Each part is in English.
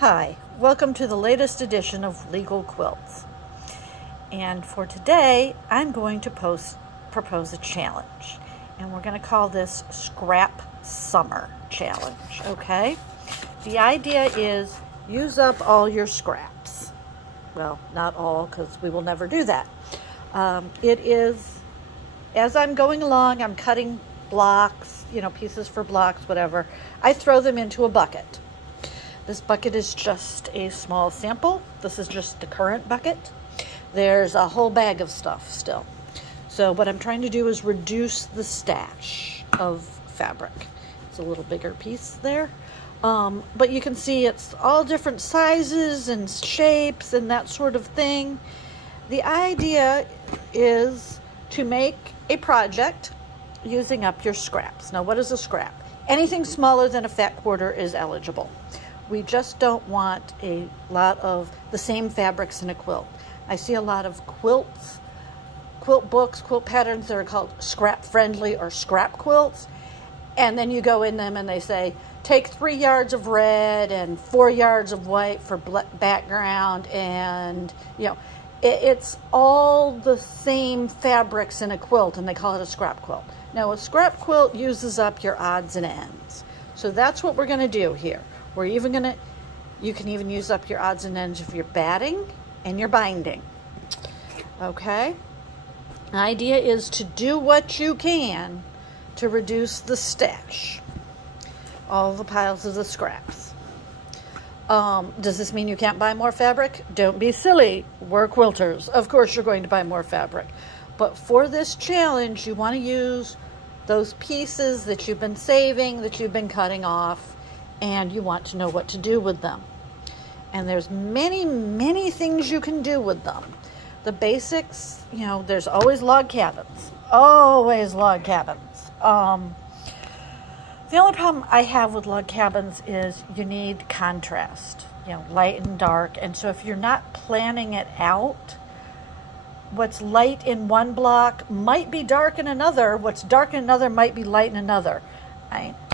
Hi, welcome to the latest edition of Legal Quilts. And for today, I'm going to propose a challenge. And we're going to call this Scrap Summer Challenge, okay? The idea is use up all your scraps. Well, not all, because we will never do that. It is, as I'm going along, I'm cutting blocks, pieces for blocks, whatever. I throw them into a bucket. This bucket is just a small sample. This is just the current bucket. There's a whole bag of stuff still. So what I'm trying to do is reduce the stash of fabric. It's a little bigger piece there. But you can see it's all different sizes and shapes and that sort of thing. The idea is to make a project using up your scraps. Now, what is a scrap? Anything smaller than a fat quarter is eligible. We just don't want a lot of the same fabrics in a quilt. I see a lot of quilts, quilt books, quilt patterns that are called scrap friendly or scrap quilts. And then you go in them and they say, take 3 yards of red and 4 yards of white for background. And, it's all the same fabrics in a quilt, and they call it a scrap quilt. Now, a scrap quilt uses up your odds and ends. So that's what we're going to do here. You can even use up your odds and ends of your batting and your binding. Okay? The idea is to do what you can to reduce the stash. All the piles of the scraps. Does this mean you can't buy more fabric? Don't be silly. We're quilters. Of course you're going to buy more fabric. But for this challenge, you want to use those pieces that you've been saving, that you've been cutting off, and you want to know what to do with them. And there's many, many things you can do with them. The basics, there's always log cabins. Always log cabins. The only problem I have with log cabins is you need contrast, light and dark. And so if you're not planning it out, what's light in one block might be dark in another. What's dark in another might be light in another.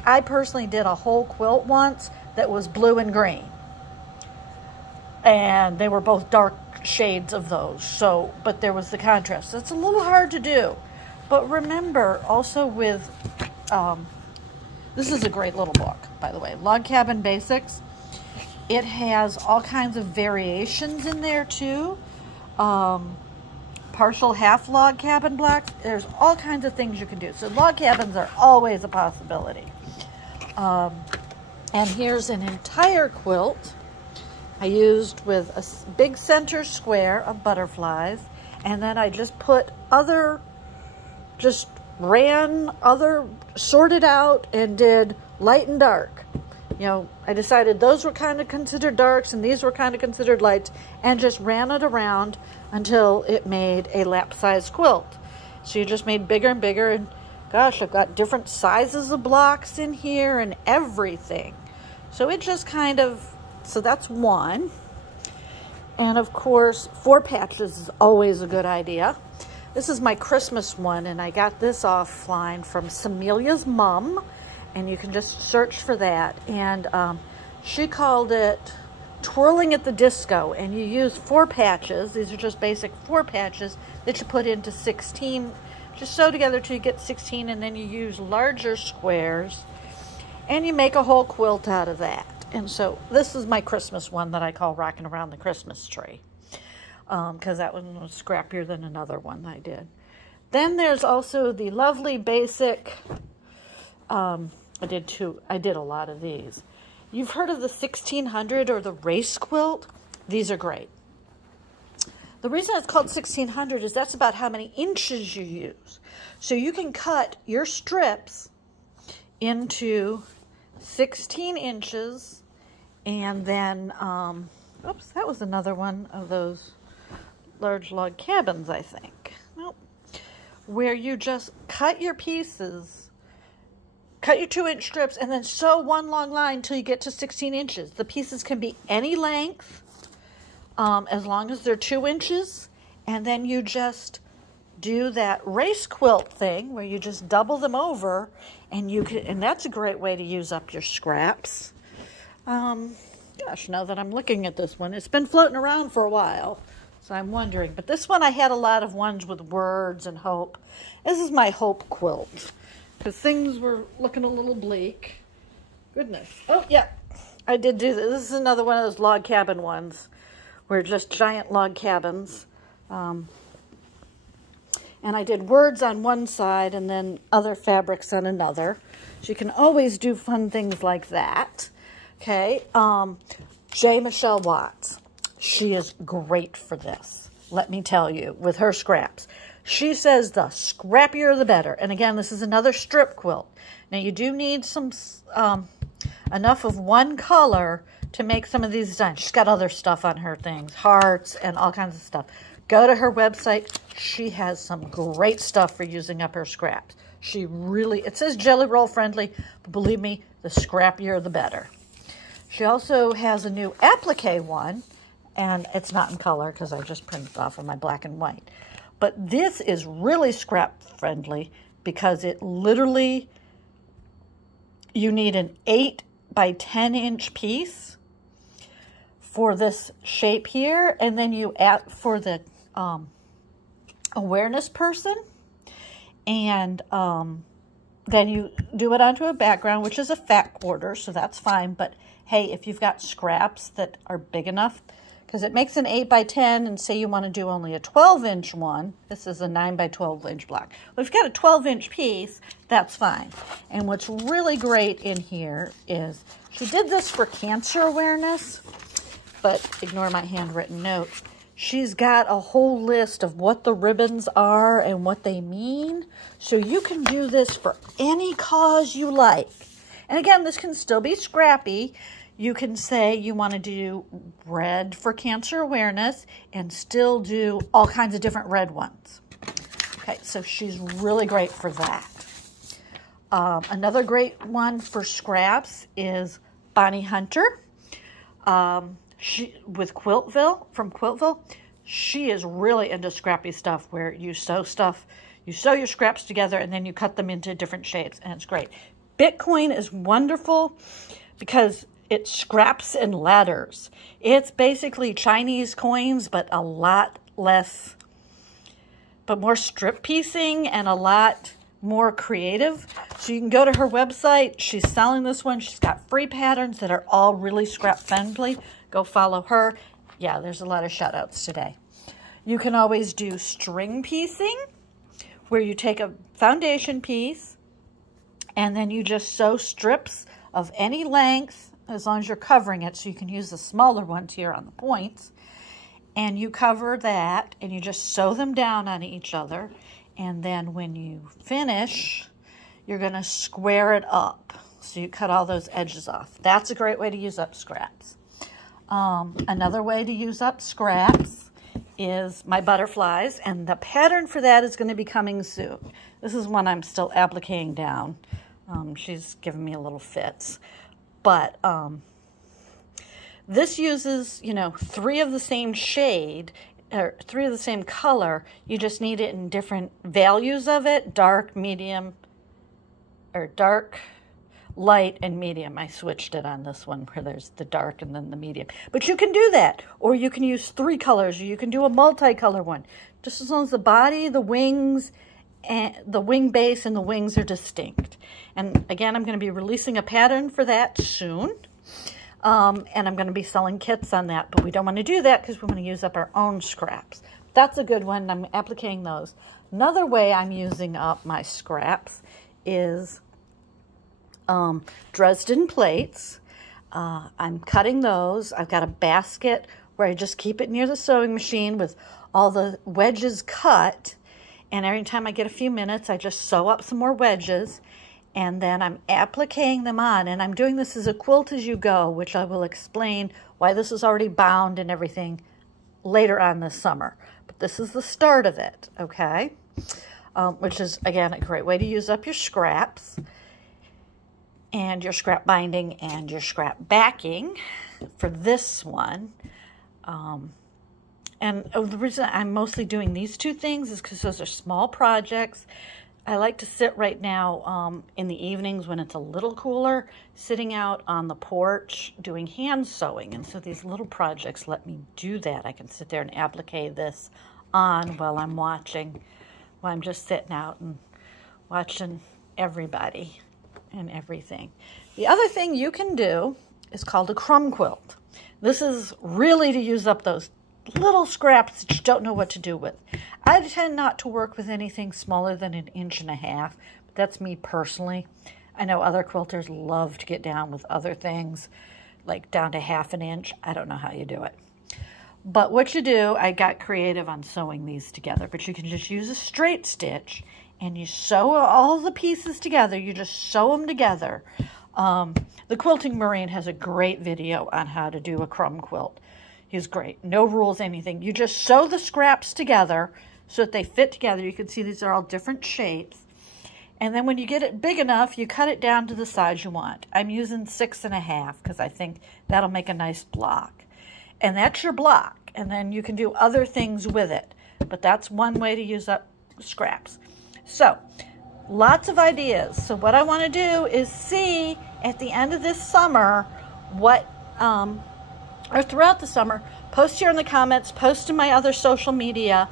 I personally did a whole quilt once that was blue and green. And they were both dark shades of those. But there was the contrast. It's a little hard to do. But remember, also with, this is a great little book, by the way, Log Cabin Basics. It has all kinds of variations in there too. Partial half log cabin blocks. There's all kinds of things you can do. So log cabins are always a possibility. And here's an entire quilt I used with a big center square of butterflies. And then I just sorted out and did light and dark. I decided those were kind of considered darks and these were kind of considered lights, and just ran it around until it made a lap-sized quilt. So you just made bigger and bigger, and gosh, I've got different sizes of blocks in here and everything. So it just so that's one. And of course, 4 patches is always a good idea. This is my Christmas one, and I got this offline from Semelia's mom, and you can just search for that. And she called it Twirling at the Disco, and you use 4 patches. These are just basic 4 patches that you put into 16. Just sew together till you get 16, and then you use larger squares, and you make a whole quilt out of that. And so this is my Christmas one that I call Rocking Around the Christmas Tree, because that one was scrappier than another one I did. Then there's also the lovely basic, I did a lot of these. You've heard of the 1600 or the race quilt? These are great. The reason it's called 1600 is that's about how many inches you use. So you can cut your strips into 16 inches, and then, oops, that was another one of those large log cabins, I think. Nope. Where you just cut your pieces, cut your 2-inch strips, and then sew one long line till you get to 16 inches. The pieces can be any length, as long as they're 2 inches, and then you just do that race quilt thing where you just double them over, and that's a great way to use up your scraps. Gosh, now that I'm looking at this one, it's been floating around for a while, so I'm wondering. But this one, I had a lot of ones with words and hope. This is my hope quilt, because things were looking a little bleak. Goodness. Oh, yeah, I did do this. This is another one of those log cabin ones, where just giant log cabins. And I did words on one side and then other fabrics on another. So you can always do fun things like that. Okay, J. Michelle Watts. She is great for this, let me tell you, with her scraps. She says the scrappier the better. And again, this is another strip quilt. Now you do need some enough of one color to make some of these designs. She's got other stuff on her things, hearts and all kinds of stuff. Go to her website. She has some great stuff for using up her scraps. She really, it says jelly roll friendly, but believe me, the scrappier the better. She also has a new applique one, and it's not in color because I just printed it off of my black and white. But this is really scrap friendly because it literally, you need an 8 by 10 inch piece for this shape here, and then you add for the awareness person, and then you do it onto a background, which is a fat quarter, so that's fine. But hey, if you've got scraps that are big enough, because it makes an 8 by 10, and say you want to do only a 12-inch one, this is a 9 by 12-inch block. Well, if you've got a 12-inch piece, that's fine. And what's really great in here is she did this for cancer awareness, but ignore my handwritten note. She's got a whole list of what the ribbons are and what they mean. So you can do this for any cause you like. And again, this can still be scrappy. You can say you want to do red for cancer awareness and still do all kinds of different red ones. Okay, so she's really great for that. Another great one for scraps is Bonnie Hunter. With Quiltville, from Quiltville, she is really into scrappy stuff where you sew your scraps together and then you cut them into different shapes, and it's great. Bitcoin is wonderful because it scraps and ladders. It's basically Chinese coins, but a lot less, but more strip piecing and a lot more creative. So you can go to her website. She's selling this one. She's got free patterns that are all really scrap friendly. Go follow her. Yeah, there's a lot of shout outs today. You can always do string piecing, where you take a foundation piece and then you just sew strips of any length, as long as you're covering it, so you can use the smaller ones here on the points. And you cover that and you just sew them down on each other. And then when you finish, you're going to square it up. So you cut all those edges off. That's a great way to use up scraps. Another way to use up scraps is my butterflies. And the pattern for that is going to be coming soon. This is one I'm still appliquing down. She's giving me a little fits. But this uses, 3 of the same shade, or 3 of the same color. You just need it in different values of it, dark, medium, or dark, light, and medium. I switched it on this one where there's the dark and then the medium. But you can do that, or you can use 3 colors, or you can do a multicolor one. Just as long as the body, the wings, and the wing base and the wings are distinct. And again, I'm going to be releasing a pattern for that soon. And I'm going to be selling kits on that, but we don't want to do that because we want to use up our own scraps. That's a good one. I'm appliquing those. Another way I'm using up my scraps is Dresden plates. I'm cutting those. I've got a basket where I just keep it near the sewing machine with all the wedges cut. And every time I get a few minutes, I just sew up some more wedges. And then I'm appliquing them on. And I'm doing this as a quilt as you go, which I will explain why this is already bound and everything later on this summer. But this is the start of it, okay? Which is, again, a great way to use up your scraps and your scrap binding and your scrap backing for this one. And the reason I'm mostly doing these 2 things is because those are small projects. I like to sit right now in the evenings when it's a little cooler, sitting out on the porch doing hand sewing. And so these little projects let me do that. I can sit there and applique this on while I'm just sitting out and watching everybody and everything. The other thing you can do is called a crumb quilt. This is really to use up those little scraps that you don't know what to do with. I tend not to work with anything smaller than 1.5 inches, but that's me personally. I know other quilters love to get down with other things, like down to 1/2 inch. I don't know how you do it. But what you do, I got creative on sewing these together, but you can just use a straight stitch and you sew all the pieces together. You just sew them together. The Quilting Marine has a great video on how to do a crumb quilt. He's great. No rules, anything. You just sew the scraps together so that they fit together. You can see these are all different shapes. And then when you get it big enough, you cut it down to the size you want. I'm using 6.5 because I think that'll make a nice block. And that's your block. And then you can do other things with it. But that's one way to use up scraps. So, lots of ideas. So what I want to do is see at the end of this summer what... or throughout the summer, post here in the comments, post in my other social media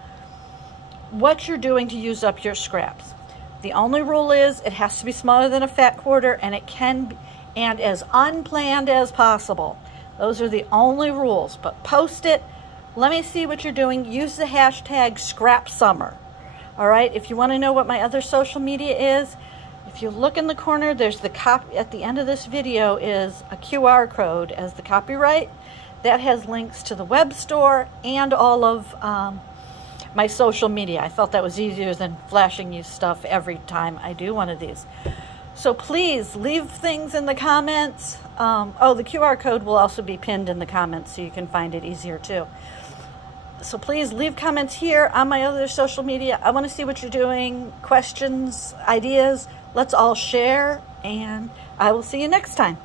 what you're doing to use up your scraps. The only rule is it has to be smaller than a fat quarter, and it can be, and as unplanned as possible. Those are the only rules, but post it. Let me see what you're doing. Use the hashtag #ScrapSummer. All right, if you want to know what my other social media is, if you look in the corner, there's the copy at the end of this video is a QR code as the copyright. That has links to the web store and all of my social media. I felt that was easier than flashing you stuff every time I do one of these. So please leave things in the comments. The QR code will also be pinned in the comments so you can find it easier too. So please leave comments here on my other social media. I want to see what you're doing, questions, ideas. Let's all share, and I will see you next time.